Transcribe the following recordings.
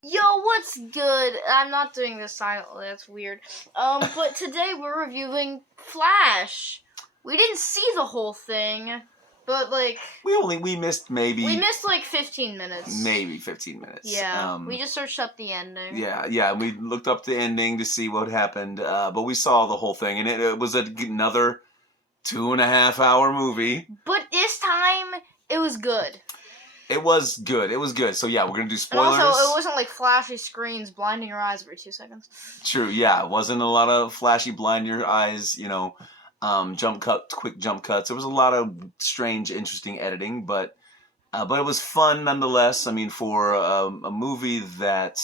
Yo, what's good? I'm not doing this silently, that's weird. But today we're reviewing Flash. We didn't see the whole thing, but We missed maybe 15 minutes. maybe 15 minutes. Yeah, we just searched up the ending. Yeah, we looked up the ending to see what happened, but we saw the whole thing, and it was another 2.5 hour movie. But this time, it was good. It was good. So yeah, we're gonna do spoilers. And also, it wasn't like flashy screens blinding your eyes every 2 seconds. True, yeah, it wasn't a lot of flashy blind your eyes, quick jump cuts. There was a lot of strange, interesting editing, but it was fun nonetheless. I mean, for a movie that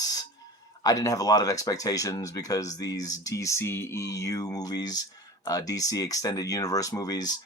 I didn't have a lot of expectations because these DCEU movies, DC Extended Universe movies,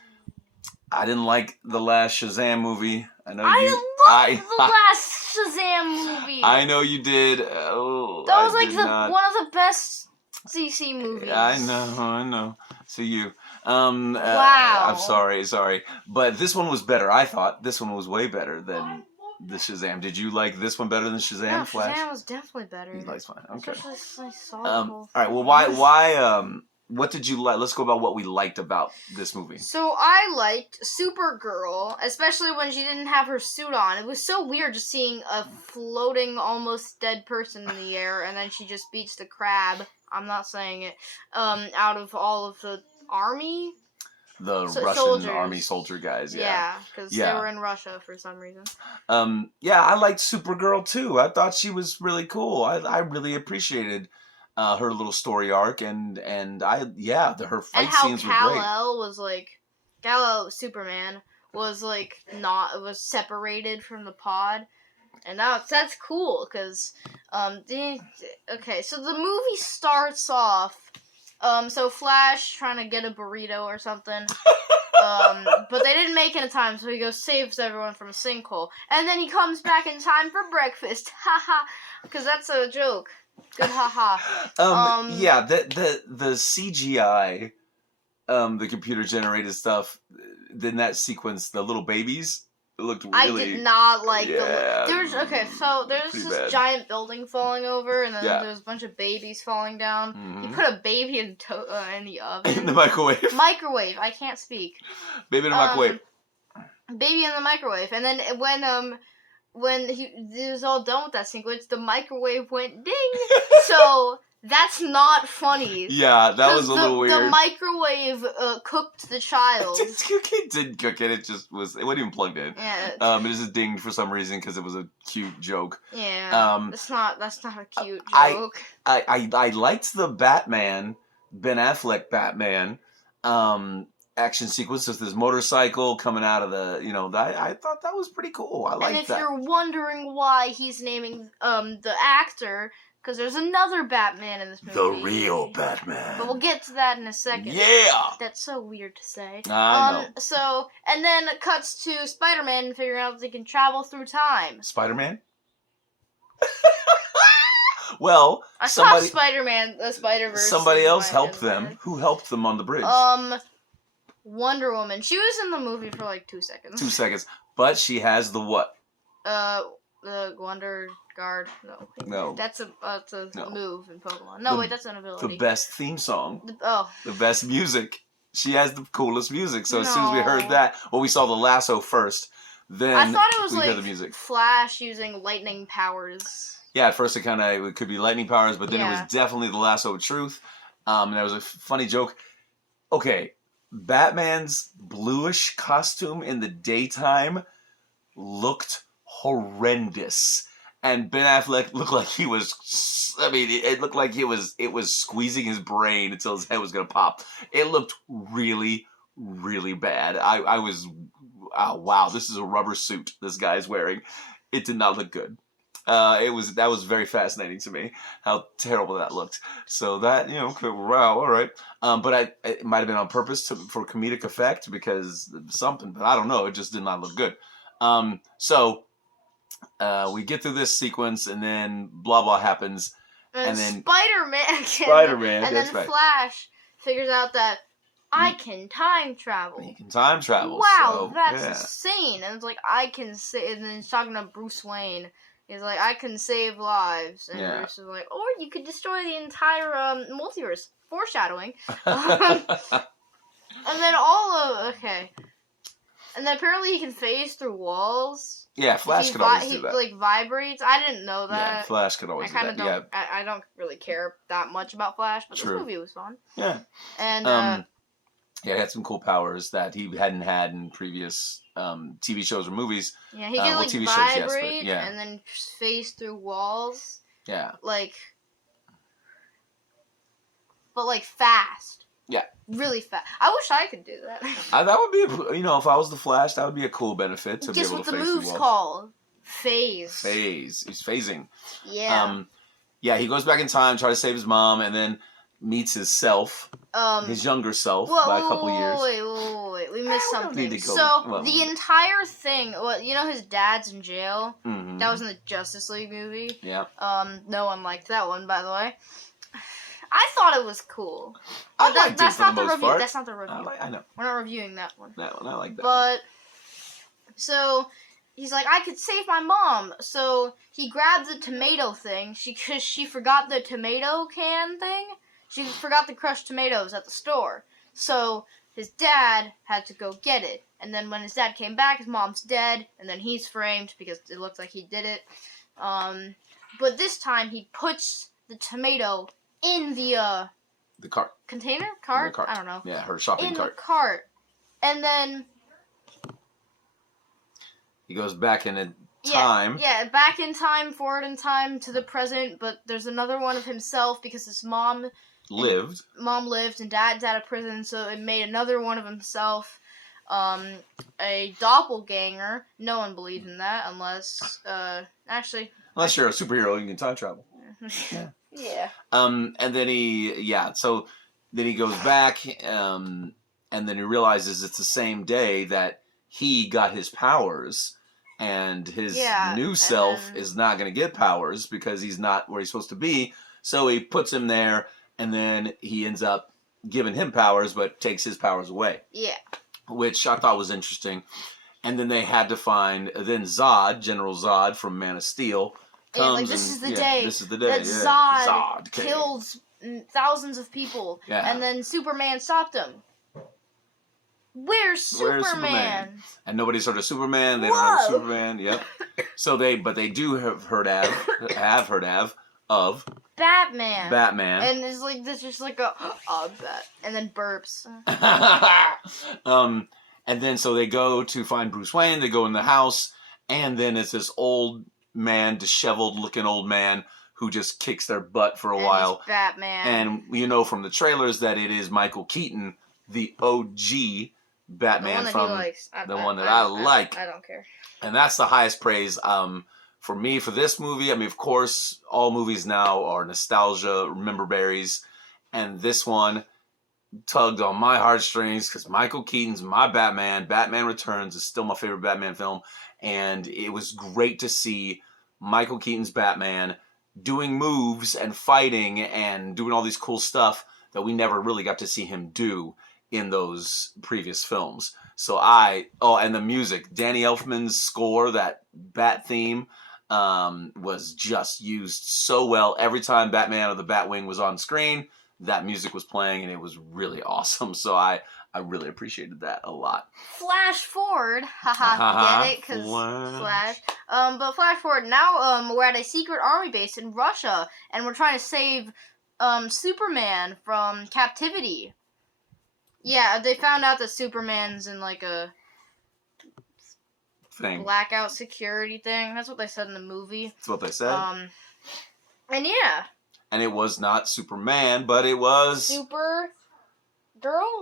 I didn't like the last Shazam movie. I know you. I loved the last Shazam movie. I know you did. That was one of the best DC movies. I know. So you. Wow. I'm sorry. But this one was better. I thought this one was way better than the Shazam. Did you like this one better than Shazam? No, Flash? Shazam was definitely better. You liked fine. Okay. Especially I saw all right. Well, why? What did you like? Let's go about what we liked about this movie. So I liked Supergirl, especially when she didn't have her suit on. It was so weird just seeing a floating, almost dead person in the air, and then she just beats the crab. I'm not saying it. Out of all of the army. The Russian soldiers. army soldier guys, Yeah, because they were in Russia for some reason. Yeah, I liked Supergirl too. I thought she was really cool. I really appreciated her little story arc, and her fight scenes were great. Kal-El Superman was separated from the pod, and that's cool because okay, so the movie starts off. So Flash trying to get a burrito or something. But they didn't make it in time, so he goes saves everyone from a sinkhole, and then he comes back in time for breakfast. Haha, because that's a joke. Good haha. Yeah, the CGI, the computer generated stuff, in that sequence, the little babies. It looked really... I did not like yeah, there's this bad. giant building falling over, and then Yeah. there's a bunch of babies falling down. Mm-hmm. He put a baby in the oven. In the microwave. Microwave. I can't speak. Baby in the microwave. Baby in the microwave, and then when he was all done with that sequence, the microwave went ding. So that's not funny. Yeah, that was a little weird. The microwave cooked the child. It didn't cook it. It wasn't even plugged in. Yeah. It just dinged for some reason because it was a cute joke. Yeah. That's not a cute joke. I liked the Batman, Ben Affleck Batman, action sequence with this motorcycle coming out of the, I thought that was pretty cool. I liked that. And if you're wondering why he's naming the actor, because there's another Batman in this movie. The real Batman. But we'll get to that in a second. Yeah! That's so weird to say. I know. So, and then it cuts to Spider-Man figuring out they can travel through time. Spider-Man? Well, I saw Spider-Man, the Spider-Verse. Somebody else helped them. Who helped them on the bridge? Wonder Woman. She was in the movie for 2 seconds. 2 seconds. But she has the what? The Wonder Guard. No. That's a move in Pokemon. No, wait, that's an ability. The best theme song. The best music. She has the coolest music. So as soon as we heard that, we saw the lasso first. Then I thought it was we heard the music. Flash using lightning powers. Yeah, at first it could be lightning powers, but then it was definitely the lasso of truth. And there was a funny joke. Okay, Batman's bluish costume in the daytime looked horrendous. And Ben Affleck looked like he was, it looked like it was squeezing his brain until his head was going to pop. It looked really, really bad. I was, wow, this is a rubber suit this guy's wearing. It did not look good. That was very fascinating to me, how terrible that looked. So that, wow, all right. But it might have been on purpose for comedic effect because something, but I don't know. It just did not look good. So we get through this sequence and then blah, blah happens. And then Spider-Man. And then Flash figures out that I can time travel. You can time travel. Wow, that's insane. And it's I can say, and then he's talking to Bruce Wayne. He's like, I can save lives. And Yeah. Bruce is like, or you could destroy the entire multiverse. Foreshadowing. And then okay. And then apparently he can phase through walls. Yeah, Flash could always do that. He vibrates. I didn't know that. Yeah, Flash could always do that. Don't, I don't really care that much about Flash, but True. This movie was fun. Yeah. And yeah, he had some cool powers that he hadn't had in previous TV shows or movies. Yeah, he could like TV vibrate shows, yes, and then phase through walls. Yeah. But fast. Yeah. Really fast. I wish I could do that. That would be, if I was the Flash, that would be a cool benefit to Guess be able to phase through walls. Guess what the move's called? Phase. He's phasing. Yeah. Yeah, he goes back in time, tries to save his mom, and then meets his self, his younger self, by a couple years. Wait. We missed something. So, the entire thing, his dad's in jail? Mm-hmm. That was in the Justice League movie. Yeah. No one liked that one, by the way. I thought it was cool. I liked it for the most part. That's not the review. I know. We're not reviewing that one. That one, I like that one. So, he's like, I could save my mom. So, he grabbed the tomato thing. Because she forgot the tomato can thing. She forgot the crushed tomatoes at the store. So, his dad had to go get it. And then when his dad came back, his mom's dead. And then he's framed because it looked like he did it. But this time, he puts the tomato in the cart. Container? Cart? Cart. I don't know. Yeah, her shopping cart. In the cart. And then he goes back in time. Yeah, back in time, forward in time to the present, but there's another one of himself because his mom lived and dad's out of prison, so it made another one of himself. A doppelganger. No one believes in that unless unless you're a superhero, you can time travel. Yeah. Yeah. And then so then he goes back, and then he realizes it's the same day that he got his powers, and his new self is not going to get powers because he's not where he's supposed to be. So he puts him there, and then he ends up giving him powers, but takes his powers away. Yeah. Which I thought was interesting. And then they had to find Zod, General Zod from Man of Steel. This is the day that Zod kills thousands of people, and then Superman stopped him. Where's Superman? And nobody's heard of Superman. They don't have Superman. Yep. So they do have heard of Batman. And it's like this, just like a bat, and then burps. And then so they go to find Bruce Wayne. They go in the house, and then it's this old man, disheveled looking old man who just kicks their butt for a while. Batman. And from the trailers that it is Michael Keaton, the OG Batman the one that I like. I don't care. And that's the highest praise for me for this movie. I mean, of course, all movies now are nostalgia, remember berries, and this one tugged on my heartstrings because Michael Keaton's my Batman. Batman Returns is still my favorite Batman film, and it was great to see Michael Keaton's Batman doing moves and fighting and doing all these cool stuff that we never really got to see him do in those previous films. So and the music, Danny Elfman's score, that Bat theme, was just used so well. Every time Batman or the Batwing was on screen, that music was playing, and it was really awesome. So I really appreciated that a lot. Flash forward, get it? Because Flash. But flash forward, now we're at a secret army base in Russia, and we're trying to save Superman from captivity. Yeah, they found out that Superman's in like a blackout security thing. That's what they said in the movie. That's what they said. And yeah. And it was not Superman, but it was Supergirl?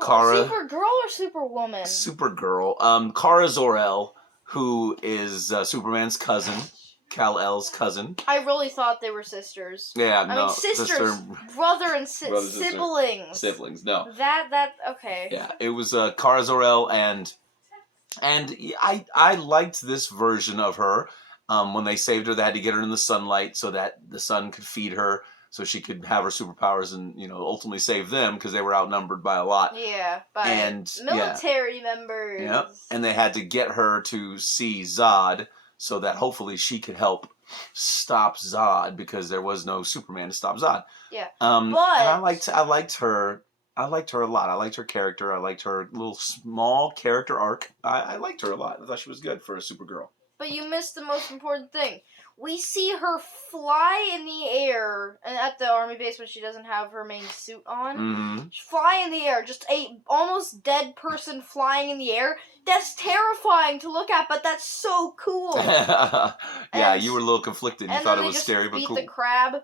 Kara. Supergirl or Superwoman? Supergirl. Kara Zor-El, who is Superman's cousin, Kal-El's cousin. I really thought they were sisters. Yeah, I mean, sisters, brother and siblings. Siblings, no. Okay. Yeah, it was Kara Zor-El, and I liked this version of her. When they saved her, they had to get her in the sunlight so that the sun could feed her, so she could have her superpowers and ultimately save them because they were outnumbered by a lot. Yeah, by military members. Yeah, and they had to get her to see Zod so that hopefully she could help stop Zod because there was no Superman to stop Zod. Yeah. And But I liked her. I liked her a lot. I liked her character. I liked her little small character arc. I liked her a lot. I thought she was good for a Supergirl. But you missed the most important thing. We see her fly in the air at the army base when she doesn't have her main suit on. Mm-hmm. Fly in the air, just a almost dead person flying in the air. That's terrifying to look at, but that's so cool. Yeah, And- you were a little conflicted. You thought it was scary, but cool. Beat the crab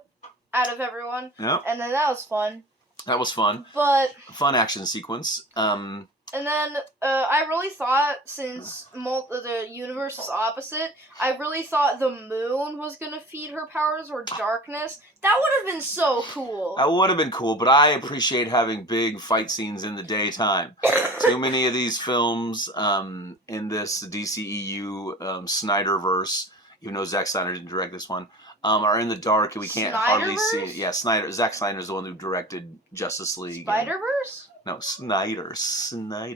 out of everyone. Yeah, And then that was fun. that was fun. But Fun action sequence. and then I really thought, since the universe is opposite, I really thought the moon was gonna feed her powers or darkness. That would have been so cool. That would have been cool, but I appreciate having big fight scenes in the daytime. Too many of these films in this DCEU Snyderverse, even though Zack Snyder didn't direct this one, are in the dark and we can't hardly see it. Yeah, Zack Snyder's the one who directed Justice League. Spider-Verse? No, Snyder,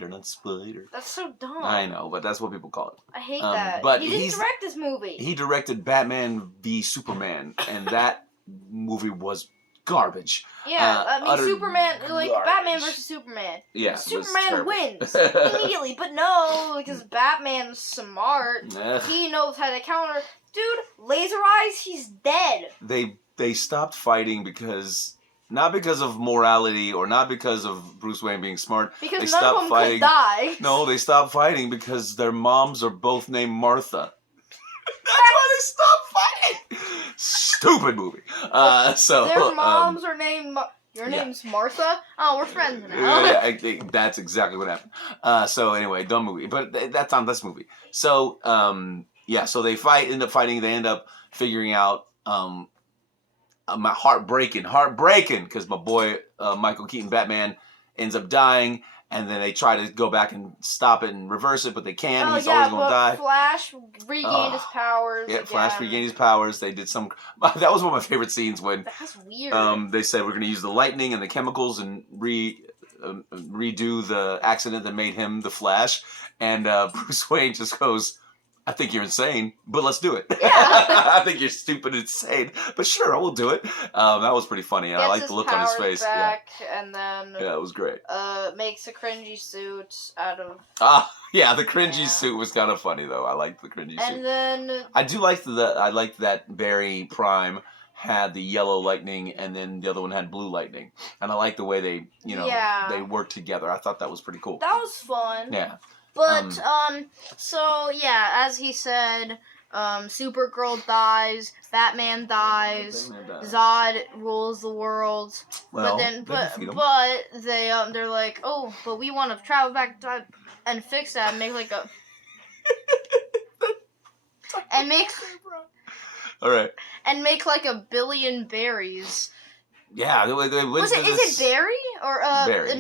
not Spider. That's so dumb. I know, but that's what people call it. I hate that. But he didn't direct this movie. He directed Batman v Superman, and that movie was garbage. Yeah, I mean, Superman, Batman versus Superman. Yeah, Superman wins immediately, but no, because Batman's smart. Ugh. He knows how to counter. Dude, laser eyes, he's dead. They stopped fighting not because of morality or not because of Bruce Wayne being smart. Because they none stopped of them fighting. could die. No, they stopped fighting because their moms are both named Martha. That's why they stopped fighting. Stupid movie. Their moms are named. Your name's Martha? Oh, we're friends now. That's exactly what happened. So anyway, dumb movie. But that's on this movie. So, so they end up fighting. They end up figuring out, my heartbreaking, because my boy, Michael Keaton Batman ends up dying. And then they try to go back and stop it and reverse it, but they can't. He's always going to die. Flash regained his powers. Yeah, again. Flash regained his powers. They did some. That was one of my favorite scenes when. That's weird. They said we're going to use the lightning and the chemicals and redo the accident that made him the Flash. And Bruce Wayne just goes, I think you're insane, but let's do it. Yeah. I think you're stupid and insane, but sure, I will do it. That was pretty funny, and I like the look on his face. Back, and then it was great. Makes a cringy suit out of. The cringy suit was kind of funny though. I liked the cringy suit. And then I do like I liked that Barry Prime had the yellow lightning, and then the other one had blue lightning, and I like the way they they worked together. I thought that was pretty cool. That was fun. Yeah. But, as he said, Supergirl dies, Batman dies, Zod rules the world. Well, but they're like, oh, but we want to travel back to time and fix that and make like a all right, and make like 1 billion berries. Yeah, is it Barry or Barry,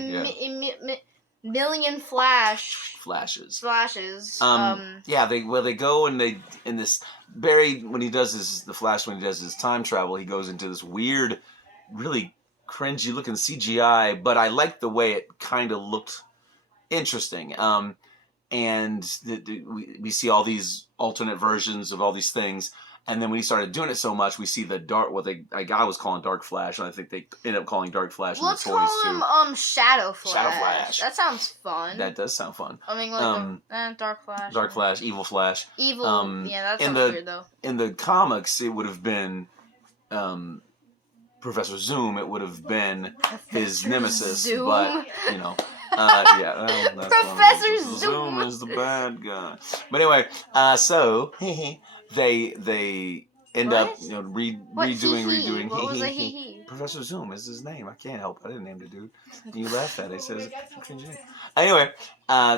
million flashes. They go and they in this Barry when he does his time travel, he goes into this weird, really cringy looking CGI, but I like the way it kind of looked interesting. And we see all these alternate versions of all these things. And then when he started doing it so much, we see the dark, I was calling Dark Flash, and I think they ended up calling Dark Flash in the toys too. Let's call him Shadow Flash. Shadow Flash. That sounds fun. That does sound fun. I mean, Dark Flash. Dark Flash, Evil Flash. Evil, that sounds weird though. In the comics, it would have been Professor Zoom. It would have been his nemesis, Zoom. but Professor Zoom. Zoom is the bad guy. But anyway, so they end up redoing. What was he? Professor Zoom is his name. I can't help it. I didn't name the dude. You laughed at it. He says anyway,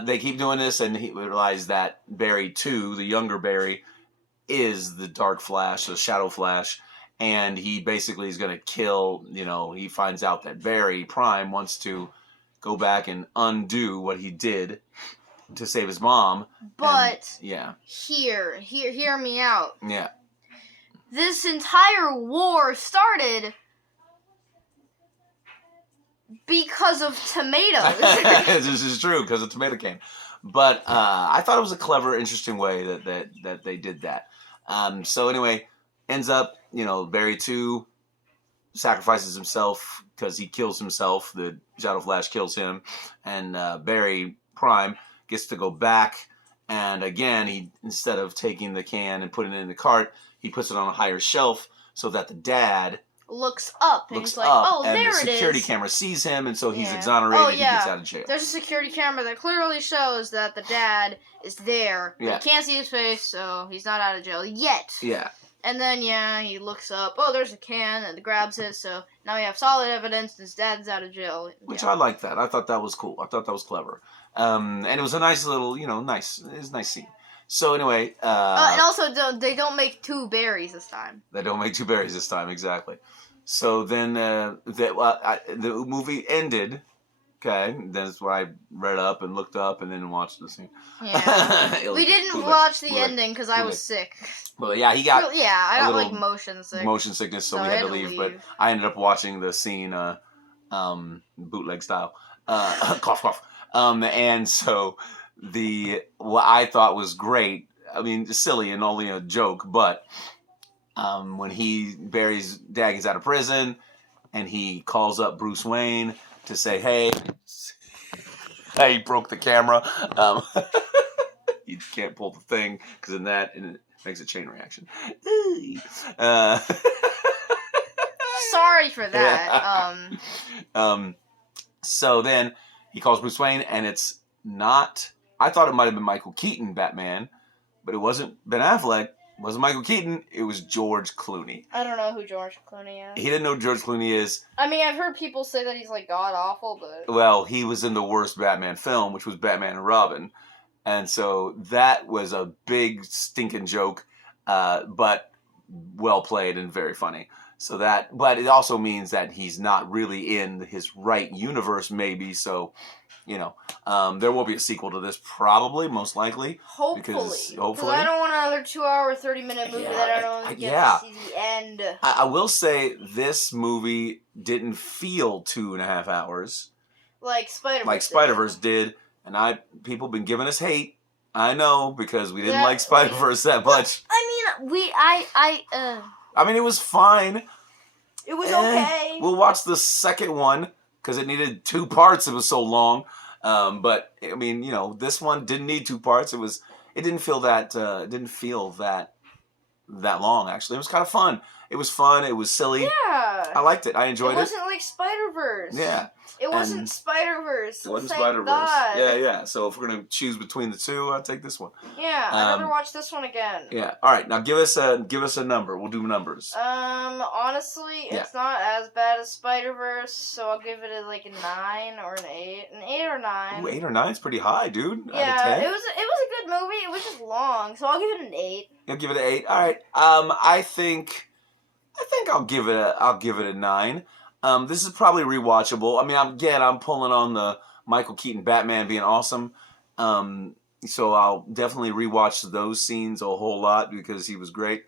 they keep doing this, and he realized that Barry 2, the younger Barry, is the Dark Flash, the Shadow Flash, and he basically is going to kill. He finds out that Barry Prime wants to go back and undo what he did to save his mom. But hear me out. Yeah. This entire war started because of tomatoes. This is true, because of tomato cane. But I thought it was a clever, interesting way that they did that. So anyway, ends up, Barry 2 sacrifices himself because he kills himself. The Shadow Flash kills him, and Barry Prime gets to go back. And again, he, instead of taking the can and putting it in the cart, he puts it on a higher shelf so that the dad looks up and he's like, "Oh, and there the it is." security camera sees him, and so he's exonerated. Oh, and he gets out of jail. There's a security camera that clearly shows that the dad is there. Yeah. You can't see his face, so he's not out of jail yet. Yeah. And then, he looks up. Oh, there's a can, and grabs it. So now we have solid evidence his dad's out of jail. Which I like that. I thought that was cool. I thought that was clever. And it was a nice little, it was a nice scene. So anyway, and also they don't make 2 berries this time. They don't make 2 berries this time, exactly. So then the movie ended. Okay, that's where I read up and looked up and then watched the scene. Yeah, we didn't watch the ending because I was sick. Well, yeah, he got. Yeah, I got like motion sickness, so we had to leave. But I ended up watching the scene, bootleg style, cough cough. And so what I thought was great. I mean, silly and only a joke, but when Barry's dad gets out of prison, and he calls up Bruce Wayne to say, "Hey, he broke the camera." You can't pull the thing because in that it makes a chain reaction. Sorry for that. So then he calls Bruce Wayne, and it's not. I thought it might have been Michael Keaton Batman, but it wasn't Ben Affleck. It wasn't Michael Keaton. It was George Clooney. I don't know who George Clooney is. He didn't know who George Clooney is. I mean, I've heard people say that he's like god awful, but well, he was in the worst Batman film, which was Batman and Robin, and so that was a big stinking joke, but well played and very funny. So but it also means that he's not really in his right universe, maybe. So, there will be a sequel to this, probably, most likely. Hopefully. Because I don't want another 2-hour, 30-minute movie that I don't get to see the end. I will say this movie didn't feel 2.5 hours. Like Spider-Verse. Like Spider-Verse did. And people have been giving us hate. I know, because we didn't like Spider-Verse that much. I mean, it was fine. It was okay. We'll watch the second one because it needed 2 parts. It was so long. But I mean, this one didn't need 2 parts. It didn't feel that. That long. Actually, it was kind of fun. It was fun. It was silly. Yeah. I liked it. I enjoyed it. It wasn't like Spider-Verse. Yeah. It wasn't Spider-Verse. It wasn't Spider-Verse. Yeah. So if we're gonna choose between the 2, I'll take this one. Yeah, I'd rather watch this one again. Yeah. All right. Now give us a number. We'll do numbers. Honestly, it's not as bad as Spider-Verse, so I'll give it a 9 or an 8, an 8 or 9. Ooh, 8 or 9 is pretty high, dude. Yeah, out of 10. it was a good movie. It was just long, so I'll give it an 8. You'll give it an 8. All right. I think I'll give it a 9. This is probably rewatchable. I mean, I'm pulling on the Michael Keaton Batman being awesome. So I'll definitely rewatch those scenes a whole lot because he was great.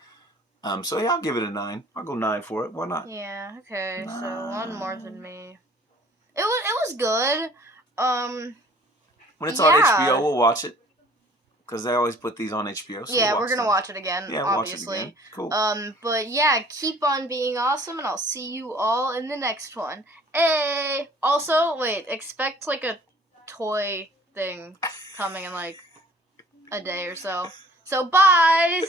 So yeah, I'll give it a 9. I'll go 9 for it. Why not? Yeah. Okay. 9. So 1 more than me. It was good. When it's on HBO, we'll watch it. Because they always put these on HBO. So we're going to watch it again, obviously. Watch it again. Cool. But yeah, keep on being awesome, and I'll see you all in the next one. Hey! Also, wait, expect a toy thing coming in a day or so. So, bye!